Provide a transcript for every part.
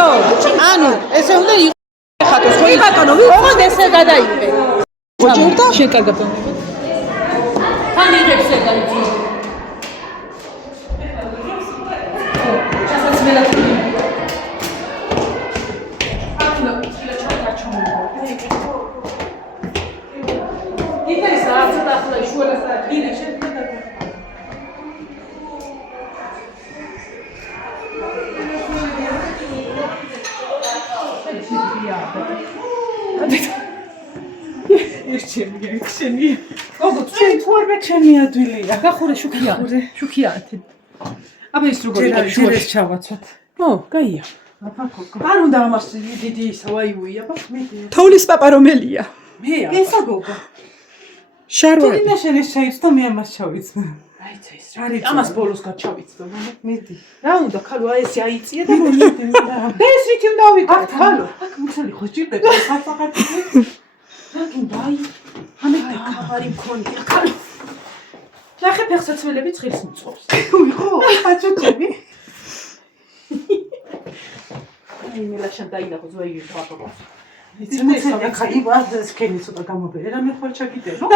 ხო ანუ ესე უნდა იყოს ხო ბატონო ოღონდ ესე გადაიღე მოჭირდა შენ კარგად თან იღებს ეგა იცი Ეხჩენი. გოგო, ჩვენ თუ არ მეჩემი ადვილია. გახურე შუქია. შუქია. აბა ის როგორ იყო შუქია ჩავაცვათ. ო, გაია. არ უნდა ამას დიდი სავაიუია, ბა მე. თოვლის პაპა რომელია? მეა. ესა გოგო. შარვა. თინა შენ შეიცდო მე ამას ჩავიცნო. აიცა ეს რა. ამას ბოლოს გაჩავიცდო, მედი. რა უნდა ხალო აი ესე აიწია და და ეს რითი უნდა ავიდე ხალო. აქ მუცელი ხო ჭირდება საფახატი. აი ამერი მქონია ხალო. ნახე ფეხსაცმელები ცხილს მწყობს. ხო, აჭოჭები. აი მილაშან დაინახო ზოი ტრაპოს. იცი ხა იბაზეს კენი ცოტა გამობერე რა მე ხარ ჩაგიდე ნო?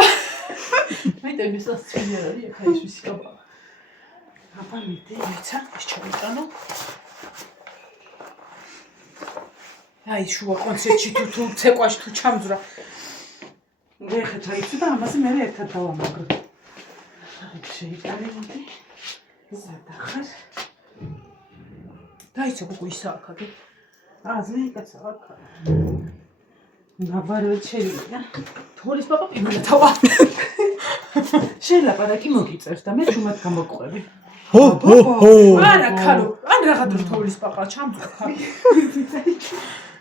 მე მისას წინერარი ხა ის ვისიკაბა. აბა მიდი ეცა ის ჩავიტანო. აი შუა კონცერტში თუ ცეკვაში თუ ჩამძვრა. მე ხა ჩაიცი და ამაზე მე ერთად დავამაგრო. აი შეიძლება მოდი. ზადახარ. დაიცა გოგო ისააკაგი. აზრი კაცო აქ. ნაბაროჩელია. თოლის პაპა პირველათავა. შელაპარაკი მოგიწევს და მე შუმად გამოყვები. ჰო. არა ხალო, ან რაღაც თოლის პაპა ჩამძვრა ხალო.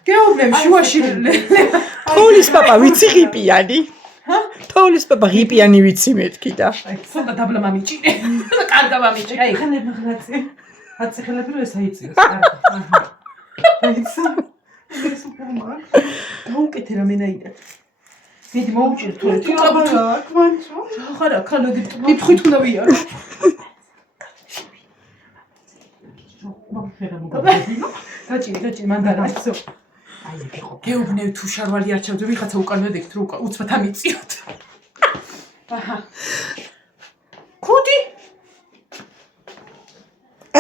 გეუბნები შუაში. თოვლის პაპა ვიცი ღიპიანი? ჰა? თოვლის პაპა ღიპიანი ვიცი მეთქი და. აი, ცოტა დაბლა მამიჭინე. კარგა მამიჭინე. აი, ხანებ მაღლაცი. აციხელები რო ეს აიწიოს. აჰა. აიცა. ეს უკვე მაგ. დაუკეთე რამენაირად. მიდი მოუჭირ თუ თუ აბა კვანჩო. ხარა, ხალო დიფხვით უნდა ვიარო. დაჭი მან დარაცხო. აი ეხო. გეუბნები თუ შარვალი არ ჩავდე ვიღაცა უკანვე დეკთ რო უცბად ამიწიოთ. აჰა. კუდი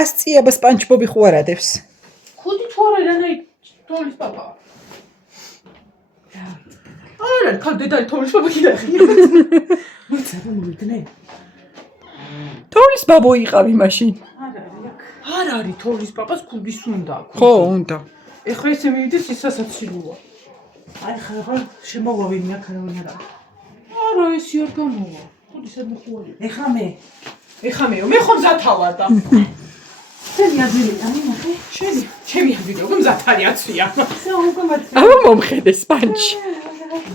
ასწიება სპანჩბობი ხო არ ადევს? კუდი თუ არა რანაი თოლის პაპა. არა, ხალ დედალი თოლის პაპა კიდახი. მოიცა რომ მოვიდნენ. თოვლის ბაბო იყავი მაშინ. არ არის თოლის პაპას კუდის უნდა. ხო, უნდა. ეხლა ესე მივიდეს ისასაცილოა. აი ხა შემოვავინე აქ არავინ არა. არა, ესი არ გამოვა. კუდისად მოხუარი. ეხლა მე. მე ხომ მზათავარ და. შენი ადვილი დაინახე? ჩემი ადვილი უკვე მზად არის აცვია. უკვე მათი. აბა მომხედე სპანჩი.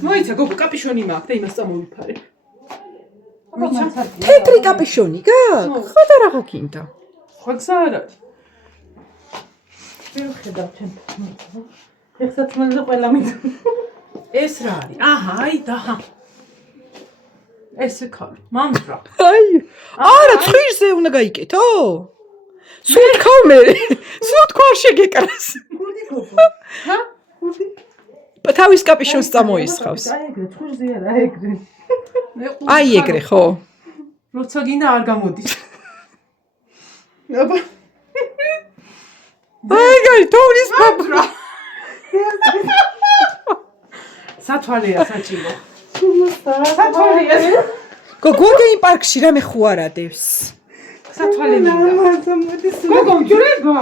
მოიცა გოგო კაპიშონი მაქვს და იმას წამოვიფარე. თეთრი კაპიშონი გაქვს? ხო და რაღა გინდა? ხო გზა არ არის. მე ვხედავ ჩემ. ეხსაცმელზე ყველა მით. ეს რა არის? აჰა, აი და. ესე ხარ. მამძრა. აი. არა, ცხვირზე უნდა გაიკეთო? სულ თქვა მე. სულ თქვა შეგეკრას. გუდი გოგო. ჰა? გუდი. თავის კაპიშონს წამოისხავს. აი ეგრე ცხვირზე არა ეგრე. აი ეგრე ხო? როცა გინდა არ გამოდის. აბა. აი გაი თოვლის პაპა. სათვალეა საჭირო. სათვალეა. გოგო იმ პარკში რამე ხო არ ადევს? სათვალე მინდა. გოგო მჯურება.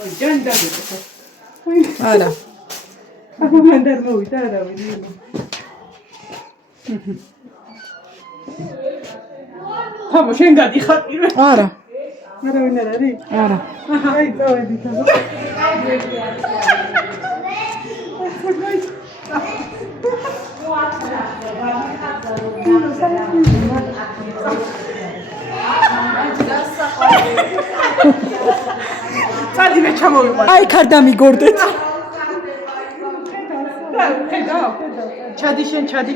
ой, ჯან დაგეკეთე. არა. აბა მან და მოვიდა არავინ. თამო შენ გადიხარ პირველ. არა. არავინ არ არის? არა. აი წავედი თამო. წადი მე ჩამოვიყვა. აი ქარ დამიგორდეთ. ხედავ. ჩადი შენ ჩადი.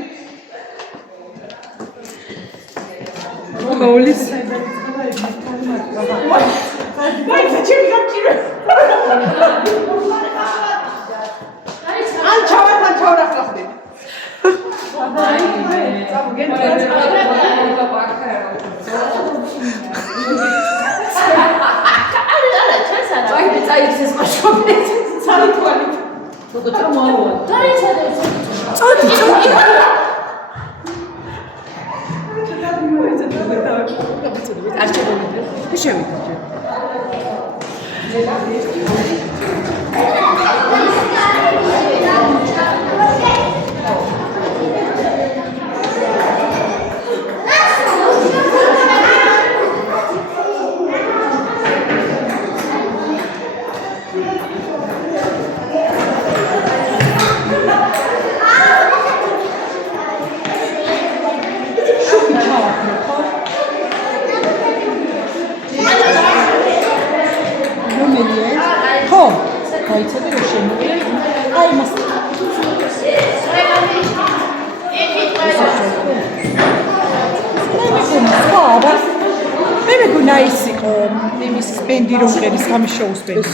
თოვლის Vai, você tinha que tirar. ან ჩავართან ჩავრახახდე. იმის სპენდი რომ ღერის გამის შეუსპენდი.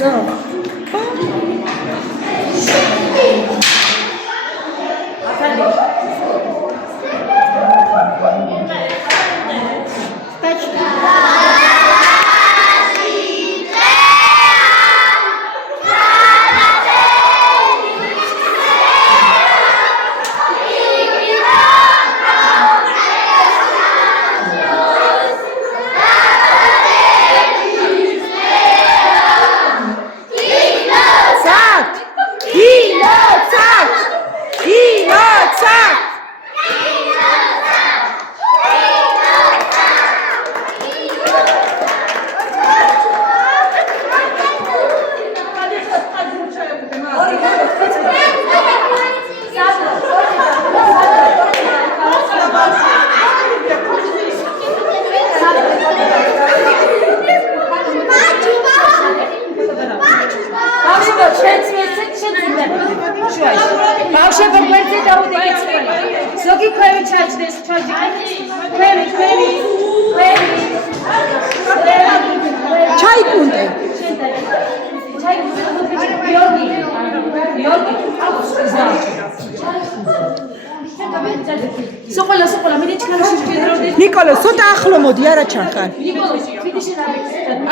Nicola, სულ ახლომოდი არა ჩახარ.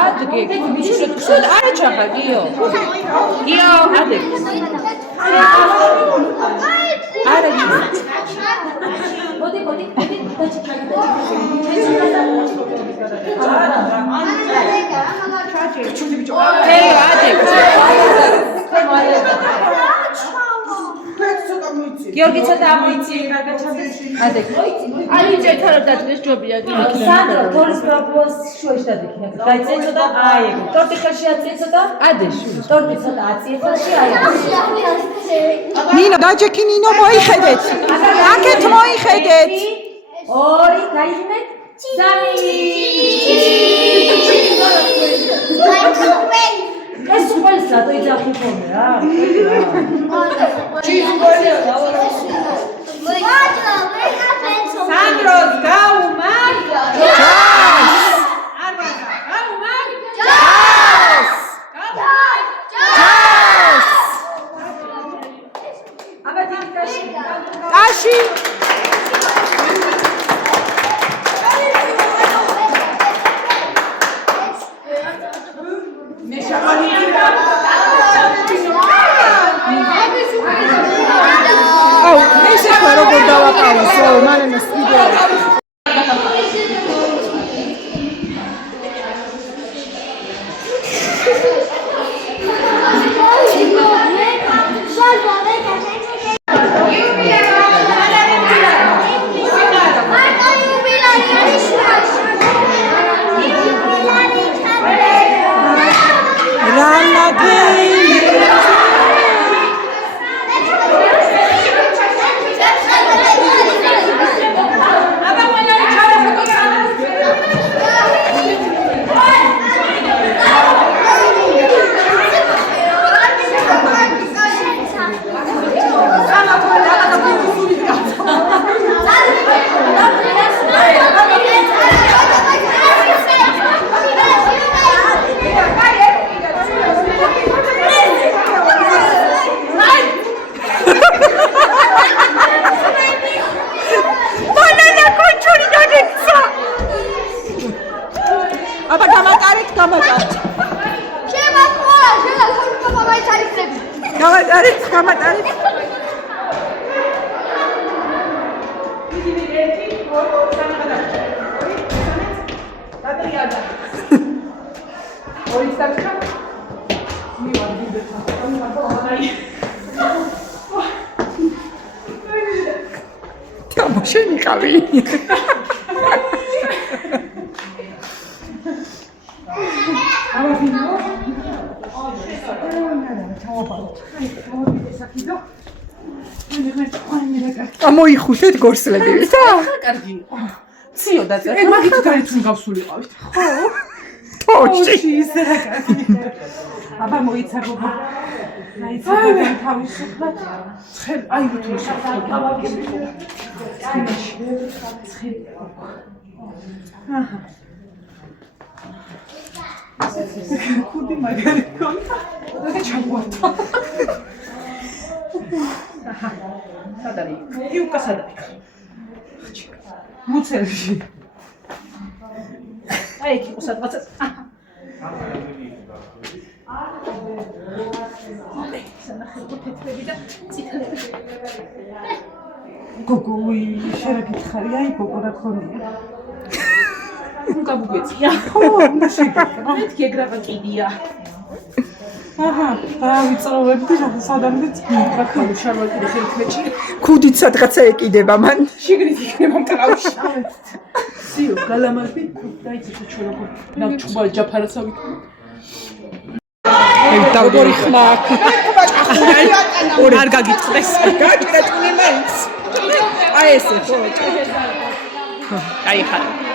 Adge, sud ara çaxa, Gio. Gio, adge. Ara Gio. Hey, adge. Georgi ცოტა ამოიცი, რა გაჩამდეს. ადე. აი წერთავ დადგეს ჯობია. სანდრო, თორის პროპოს შუაში დადიქი. დაიწე ცოტა, აი ეგ. ტორტი ხელში აწიე ცოტა. ადე. ტორტი ცოტა აწიე ხელში, აი ეგ. ნინო, დაჯექი ნინო მოიხედეთ. აქეთ მოიხედეთ. ორი, გაიგეთ? სამი. ეს უყურეს რატო იძახი ხოლმე რა? სანდროს გაუმარ ჯას! გაუმარ ჯას! ჯას! აბა დიქტაში ტაში! ესე ხარ როგორ დავაყავისო, მანენას ვიდეო. გამატარეთ, გამატარეთ. თამაშენ იყავი. ამოიხუშეთ გორსლები. და კარგი იყო. ციო დაწერა. მაგით გარეთუნ გავსულიყავით. თოჩი. ისე რა კარგი. აბა მოიცაგობა. აიცაგობა თავისუფლად. ცხელ აი თუ ხუდი მაგარი კონდა. და ჩამოვარდა. სადარი? იუკა სადარი? მუცელში. აი εκεί იყო სადღაც. გოგო შენ გითხარი აი გოგო რა ქონია. უნდა მოგეწია. ხო, უნდა შეგეკრა. მეთქი ეგრავა კიდია. აჰა, დავიწოვებდი რა სადამდე წმინდა ხალო შარვალ კიდე ხელქმეჭი. ქუდით სადღაცა ეკიდება მან. შიგნით იქნება მკრავში. ციო გალამაზი დაიწყო ჩვენ როგორ ნავჩუბა ჯაფარაცავით. როგორი ხმა აქ. არ გაგიწყდეს. გაჭირეთ მე მაინც. აი ესე ხო. აი ხარ.